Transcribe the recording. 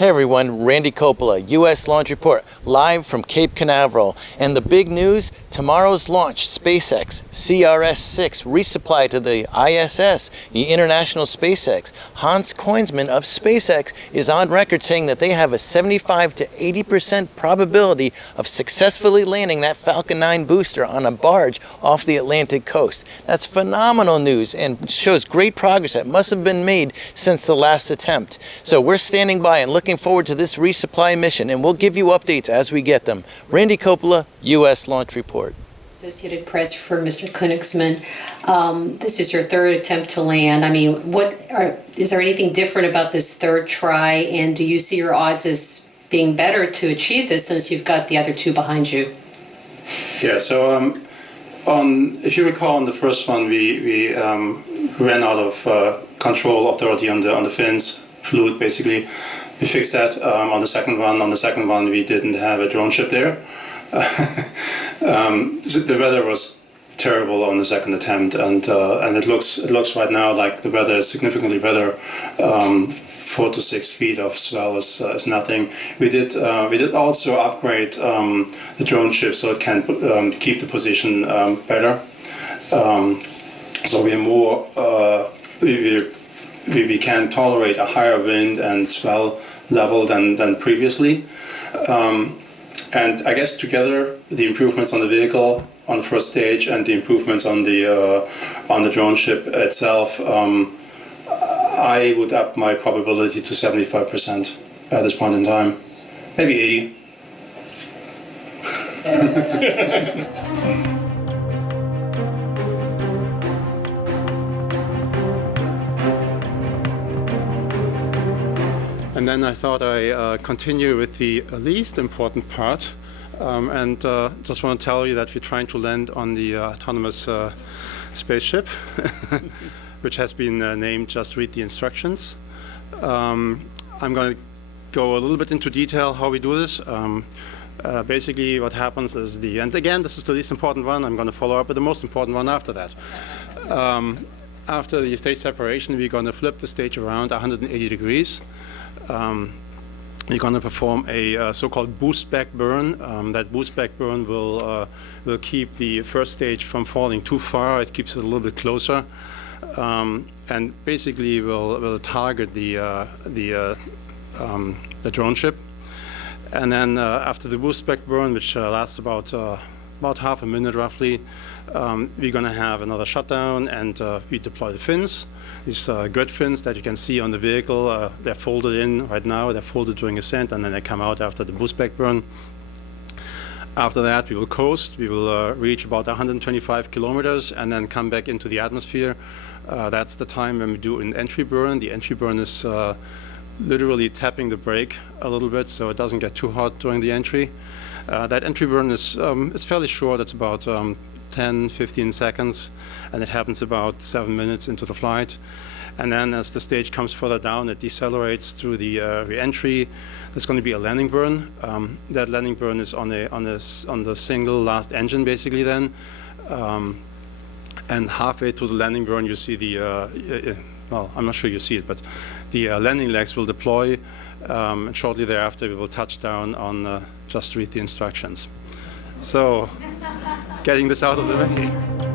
Hey everyone, Randy Coppola, U.S. Launch Report, live from Cape Canaveral. And the big news, tomorrow's launch, SpaceX, CRS-6, resupply to the ISS, the International SpaceX. Hans Koensman of SpaceX is on record saying that they have a 75 to 80% probability of successfully landing that Falcon 9 booster on a barge off the Atlantic coast. That's phenomenal news and shows great progress that must have been made since the last attempt. So we're standing by and looking forward to this resupply mission, and we'll give you updates as we get them. Randy Coppola, U.S. Launch Report. Associated Press for Mr. Koenigsmann. This is your third attempt to land. I mean, is there anything different about this third try, and do you see your odds as being better to achieve this since you've got the other two behind you? Yeah, so if you recall, on the first one, we ran out of control authority on the fins, fluid basically. We fixed that on the second one. We didn't have a drone ship there. The weather was terrible on the second attempt, and it looks right now like the weather is significantly better. 4 to 6 feet of swell is nothing. We did also upgrade the drone ship so it can keep the position better. So we are more we can tolerate a higher wind and swell level than previously. And I guess together, the improvements on the vehicle on the first stage and the improvements on the drone ship itself, I would up my probability to 75% at this point in time, maybe 80. And then I thought I continue with the least important part, and just want to tell you that we're trying to land on the autonomous spaceship, which has been named Just Read the Instructions. I'm going to go a little bit into detail how we do this. Basically what happens is and again, this is the least important one. I'm going to follow up with the most important one after that. After the stage separation, we're going to flip the stage around 180 degrees. We're going to perform a so-called boost back burn. That boost back burn will keep the first stage from falling too far. It keeps it a little bit closer, and basically will target the drone ship. And then after the boost back burn, which lasts about half a minute roughly, we're going to have another shutdown, and we deploy the fins. These grid fins that you can see on the vehicle, they're folded in right now. They're folded during ascent, and then they come out after the boost back burn. After that, we will coast. We will reach about 125 kilometers and then come back into the atmosphere. That's the time when we do an entry burn. The entry burn is literally tapping the brake a little bit so it doesn't get too hot during the entry. That entry burn is it's fairly short. It's about 10-15 seconds, and it happens about 7 minutes into the flight. And then as the stage comes further down, it decelerates through the re-entry. There's going to be a landing burn. That landing burn is on the single last engine basically then. And halfway through the landing burn, you see well, I'm not sure you see it, but the landing legs will deploy, and shortly thereafter we will touch down on Just Read the Instructions. So, getting this out of the way.